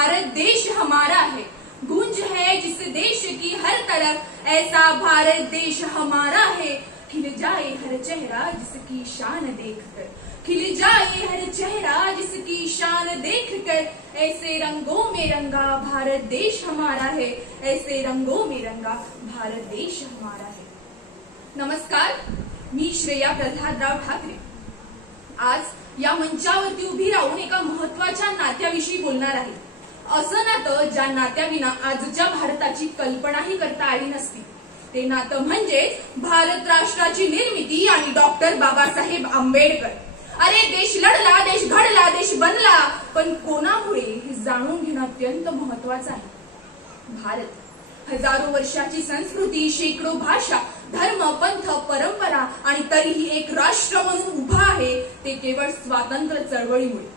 भारत देश हमारा है, गूंज है जिस देश की हर तरफ, ऐसा भारत देश हमारा है। खिल जाए हर चेहरा जिसकी शान देखकर, खिल जाए हर चेहरा जिसकी शान देखकर, ऐसे रंगों में रंगा भारत देश हमारा है, ऐसे रंगों में रंगा भारत देश हमारा है। नमस्कार, मी श्रेया प्रल्हादराव ठाकरे आज या मंचावरती उभी राहून एका महत्वाच्या नात्याविषयी बोलणार आहे। असं नातं ज्या नात्याविना आजच्या भारताची कल्पनाही करता आली नसती, ते नातं म्हणजे भारत राष्ट्राची निर्मिती आणि डॉक्टर बाबासाहेब आंबेडकर। अरे देश लढला, देश घडला, देश बनला, पण कोणामुळे हे जाणून घेणं अत्यंत महत्वाचं आहे। भारत हजारो वर्षाची संस्कृती, शेकडो भाषा, धर्म, पंथ, परंपरा आणि तरीही एक राष्ट्र म्हणून उभा आहे, ते केवळ स्वातंत्र्य चळवळीमुळे।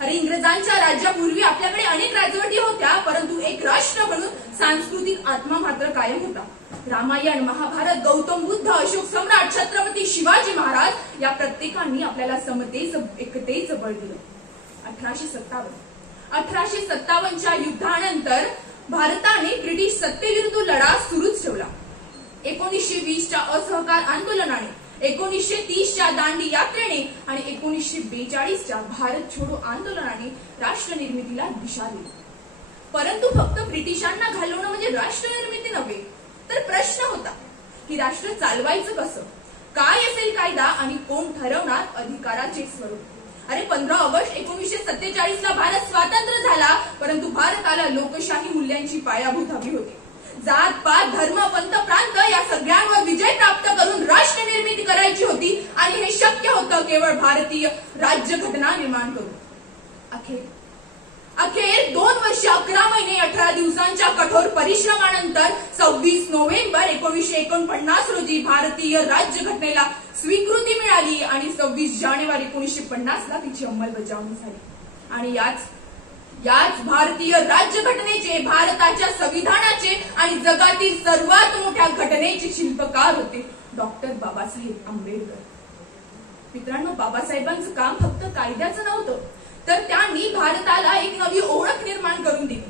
अरे इंग्रजांच्या राज्यापूर्वी आपल्याकडे अनेक राजवटी होत्या, परंतु एक राष्ट्र म्हणून सांस्कृतिक आत्मा मात्र कायम होता। रामायण, महाभारत, गौतम बुद्ध, अशोक सम्राट, छत्रपती शिवाजी महाराज या प्रत्येकांनी आपल्याला समतेचं, एकतेचं बळ दिलं। 1857च्या युद्धानंतर भारताने ब्रिटिश सत्तेविरुद्ध लढा सुरूच ठेवला। 1920च्या असहकार आंदोलनाने, 1930च्या दांडी यात्रेने आणि 1942च्या भारत छोडो आंदोलनाने राष्ट्र निर्मितीला दिशा दिली। परंतु फक्त ब्रिटिशांना घालवणं म्हणजे राष्ट्र निर्मिती नव्हे, तर प्रश्न होता की राष्ट्र चालवायचं कसं, काय असेल कायदा आणि कोण ठरवणार अधिकाराचे स्वरूप। अरे 15 ऑगस्ट 1947ला भारत स्वातंत्र्य झाला, परंतु भारताला लोकशाही मूल्यांची पायाभूत हवी होती। जात पात, धर्म, पंथ, प्रांत या सगळ्यांवर विजय प्राप्त करून राष्ट्र निर्मिती करायची होती आणि हे शक्य होतं केवळ भारतीय राज्यघटना निर्माण करून। अखेर 2 वर्ष 11 महिने 18 दिवसांच्या कठोर परिश्रमानंतर 26 नोव्हेंबर 1949 रोजी भारतीय राज्यघटनेला स्वीकृती मिळाली आणि 26 जानेवारी 1950ला तिची अंमलबजावणी झाली। आणि याच भारतीय राज्यघटनेचे, भारताच्या संविधानाचे आणि जगातील सर्वात मोठ्या घटनेचे शिल्पकार होते डॉक्टर बाबासाहेब आंबेडकर। मित्रांनो, बाबासाहेबांचं काम फक्त कायद्याचं नव्हतं, तर त्यांनी भारताला एक नवी ओळख निर्माण करून दिली।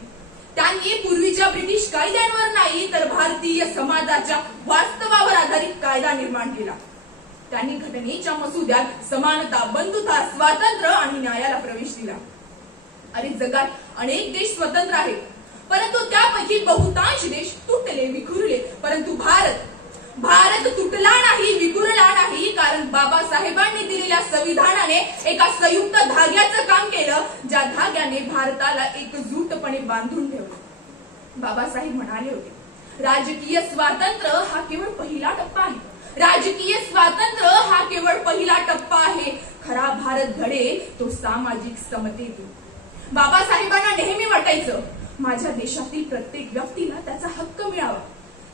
त्यांनी पूर्वीच्या ब्रिटिश कायद्यांवर नाही, तर भारतीय समाजाच्या वास्तवावर आधारित कायदा निर्माण केला। त्यांनी घटनेच्या मसुद्यात समानता, बंधुता, स्वातंत्र्य आणि न्यायाला प्रवेश दिला। अरे जगात अनेक देश स्वतंत्र आहेत, परंतु त्यापैकी बहुतांश देश तुटले, विखुरले, परंतु भारत तुटला नाही, विखुरला नाही, कारण बाबासाहेबांनी दिलेल्या संविधानाने एका संयुक्त धाग्याचं काम केलं, ज्या धाग्याने भारताला एकजूटपणे बांधून ठेवलं। बाबासाहेब म्हणाले होते, राजकीय स्वातंत्र्य हा केवळ पहिला टप्पा आहे, राजकीय स्वातंत्र्य हा केवळ पहिला टप्पा आहे, खरा भारत घडेल तो सामाजिक समतेतून। बाबासाहेबांना नेहमी वाटायचं, माझ्या देशातील प्रत्येक व्यक्तीला त्याचा हक्क मिळावा,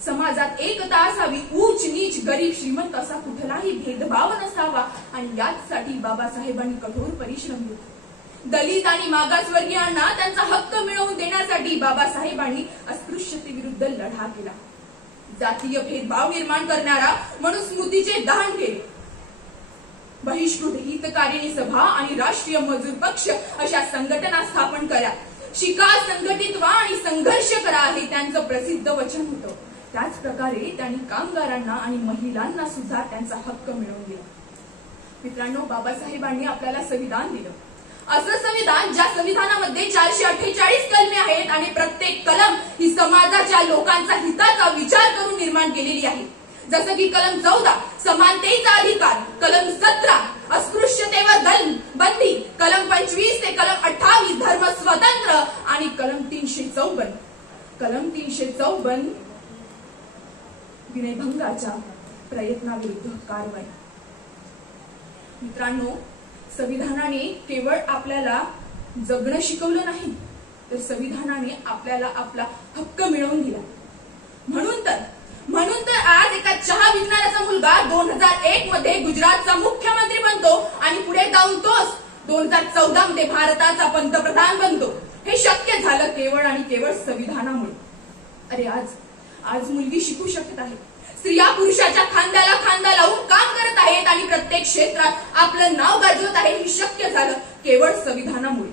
समाजात एकता असावी, उच्च नीच, गरीब श्रीमंत असा कुठलाही भेदभाव नसावा, आणि याचसाठी बाबासाहेबांनी कठोर परिश्रम केले। दलित आणि मागासवर्गीयांना त्यांचा हक्क मिळवून देण्यासाठी बाबासाहेबांनी अस्पृश्यतेविरुद्ध लढा केला। जातीय भेदभाव निर्माण करणारा मनुस्मृतीचे दहन केले। बहिष्कृत हितकारिणी सभा आणि राष्ट्रीय मजूर पक्ष अशा संघटना स्थापन करा, शिका, संघटित व्हा आणि संघर्ष करा, हे त्यांचं प्रसिद्ध वचन होतं। त्याच प्रकारे त्यांनी कामगारांना आणि महिलांना सुद्धा त्यांचा हक्क मिळवून दिला। मित्रांनो, बाबासाहेबांनी आपल्याला संविधान दिलं, असं संविधान ज्या संविधानामध्ये 448 कलमे आहेत आणि प्रत्येक कलम ही समाजाच्या लोकांचा हिताचा विचार करून निर्माण केलेली आहे। जसं की कलम 14 समानतेचा अधिकार, कलम 17 अस्पृश्यतेवर बंदी, कलम 25 ते कलम 28 धर्म स्वतंत्र आणि कलम 354 विनयभंगाच्या प्रयत्नाविरुद्ध कारवाई। मित्रांनो, संविधानाने केवळ आपल्याला जगणं शिकवलं नाही, तर संविधानाने आपल्याला आपला हक्क मिळवून दिला। म्हणून तर आज एका चहा विकणाऱ्याचा मुलगा 2001 मध्ये गुजरातचा मुख्यमंत्री बनतो आणि पुढे जाऊन तोच 2014 मध्ये भारताचा पंतप्रधान बनतो। हे शक्य झालं केवळ आणि केवळ संविधानामुळे। अरे आज मुलगी शिकू शकत आहे, स्त्रिया पुरुषाच्या खांद्याला खांदा लावून काम करत आहेत आणि प्रत्येक क्षेत्रात आपलं नाव गाजवत आहे। हे शक्य झालं केवळ संविधानामुळे।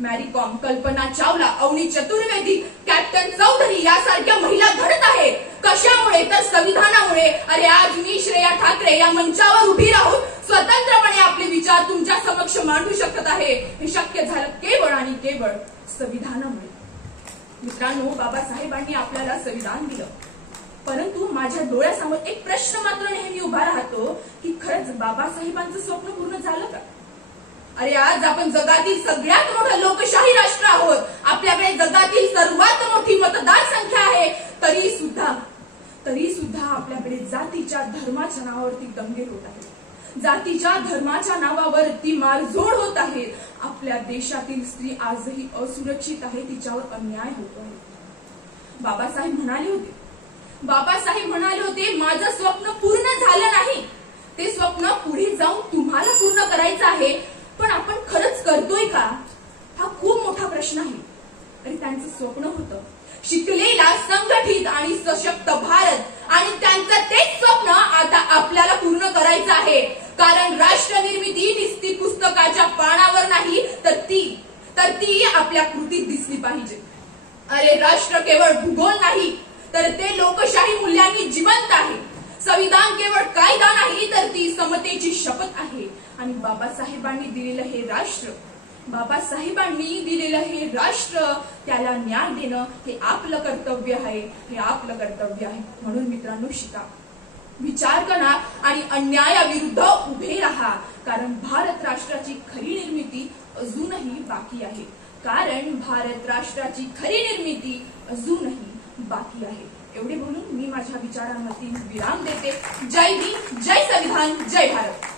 मॅरी कॉम, कल्पना चावला, अवनी चतुर्वेदी, कॅप्टन चौधरी यासारख्या महिला घडत आहेत. कशामुळे? तर संविधानामुळे. अरे आज मी श्रेया ठाकरे या मंचावर उभी राहून स्वतंत्रपणे आपले विचार तुमच्या समक्ष मांडू शकत आहे. हे शक्य झालं केवळ आणि केवळ संविधानामुळे. मित्रांनो, बाबासाहेबांनी आपल्याला संविधान दिलं, परंतु माझ्या डोळ्यासमोर एक प्रश्न मात्र नेहमी उभा राहतो की खरंच बाबासाहेबांचं स्वप्न पूर्ण झालं का? अरे आज आपण जगातील सगळ्यात मोठं लोकशाही राष्ट्र आहोत. आपल्याकडे जगातील सर्वात मोठी मतदार संख्या आहे. तरी सुद्धा आपल्याकडे जातीच्या धर्माच्या नावावरती दंगे होत आहेत. जातीच्या धर्माच्या नावावरती मारझोड होत आहे. आपल्या देशातील स्त्री आजही असुरक्षित आहे, तिच्यावर अन्याय होतो आहे. बाबासाहेब म्हणाले होते माझं स्वप्न पूर्ण झालं नाही. ते स्वप्न पुढे जाऊन तुम्हाला पूर्ण करायचं आहे, पण आपण खरंच करतोय का? हा खूप मोठा प्रश्न आहे. आणि त्यांचं स्वप्न होतं शिकलेला, संघटित आणि सशक्त भारत, आणि त्यांचं तेच स्वप्न आता आपल्याला पूर्ण करायचं आहे. कारण राष्ट्र निर्मिती नुसती पुस्तकाच्या पानावर नाही, तर ती आपल्या कृतीत दिसली पाहिजे. अरे राष्ट्र केवळ भूगोल नाही, तर ते लोकशाही मूल्यांनी जिवंत आहे. संविधान केवळ कायदा नाही, तर ती समतेची शपथ आहे. आणि बाबासाहेबांनी दिलेलं हे राष्ट्र त्याला न्याय देणं हे आपलं कर्तव्य आहे. म्हणून मित्रांनो, शिका, विचार करा आणि अन्यायाविरुद्ध उभे राहा. कारण भारत राष्ट्राची खरी निर्मिती अजूनही बाकी आहे. एवढे बोलून मी माझ्या विचारांवरती विराम देते. जय हिंद, जय संविधान, जय भारत.